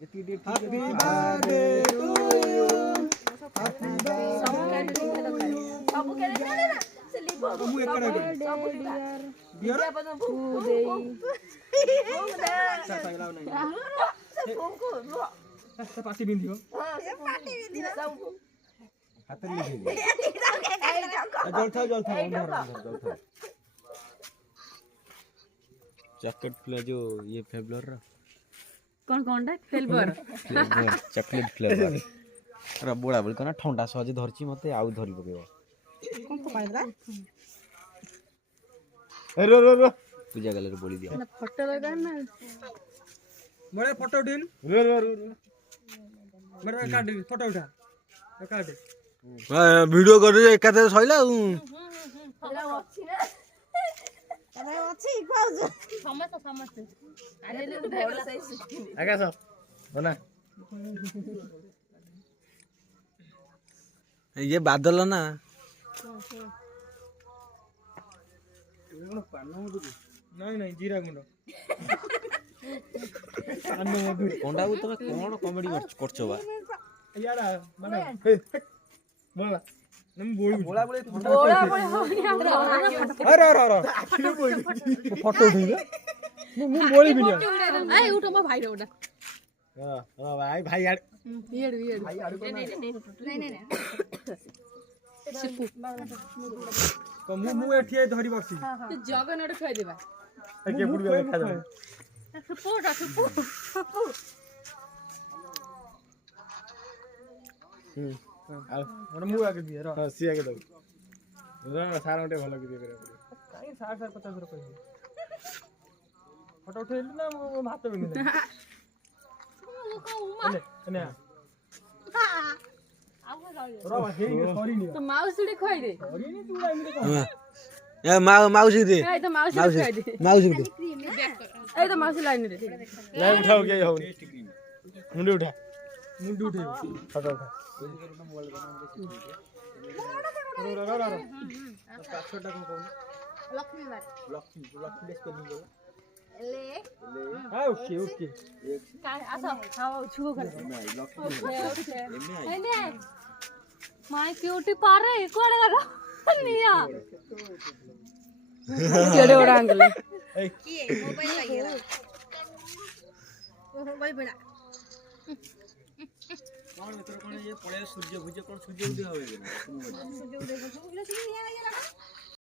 happy birthday to you happy birthday सब के ना से लिखो मु एकड़ा डियर टू दे साइला नहीं से फोको से पार्टी बिंदियो हां से पार्टी बिंदियो सब हाथ में जल था चॉकलेट फ्लेवर जो ये फ्लेवर रा कौन टा फ्लेवर चॉकलेट फ्लेवर रा बोड़ा बोल कना ठंडा सहज धरची मते आउ धरि पकेबो कौन पकाई दला रो पूजा गले रे बोली दिया ना फोटो लगा ना बड़े फोटो उठिन रो बड़े काट फोटो उठा काट वीडियो कर एकाते सइला होला अछि ना तबे अछि पाउज समस्त अरे ले बड़ साइज आकाश बना ये बादल ना नहीं जीरा गुंड कोंडा तमे कोन कॉमेडी करछो बा यार माने बोला नम बोला बोले अरे फोटो उठेगा मु बोली भी नहीं ए उठो म भाइ रे उठा हां भाई यार येड भाई यार नहीं सिपु तो मु एठी धरी बसी तू जगन अड खाइ देबा के पुड खा जा सिपु और मु आके दिए रो हां सिया के दो सारा उठे भलो के दिए करे काई 60-50 रुपए फोटो उठेली ना हाथ में नहीं ने रो हे सॉरी नहीं तो माउस रे खाइ दे सॉरी नहीं तू एमने को ए माउसी दे ए तो माउस रे खाइ दे माउसी दे ए तो माउस लाइन रे ले उठाओ के हो मुंडे उठा मुंडी उठे फोटो उठा रो पासवर्ड को कहू लक्ष्मी बार लक्ष्मी स्पेलिंग बोला ले हां ओके काय आसा खाओ छुओ कर एमे ए माय क्यूटी पारे कोडे लगा निया केडे ओडा अंगल की मोबाइल लागेला मोबाइल बड़ा कौन मित्र कौन ये पड़े सूर्य भुज कौन सूर्य उदय होवे सूर्य उदय को सूर्य निया लागेला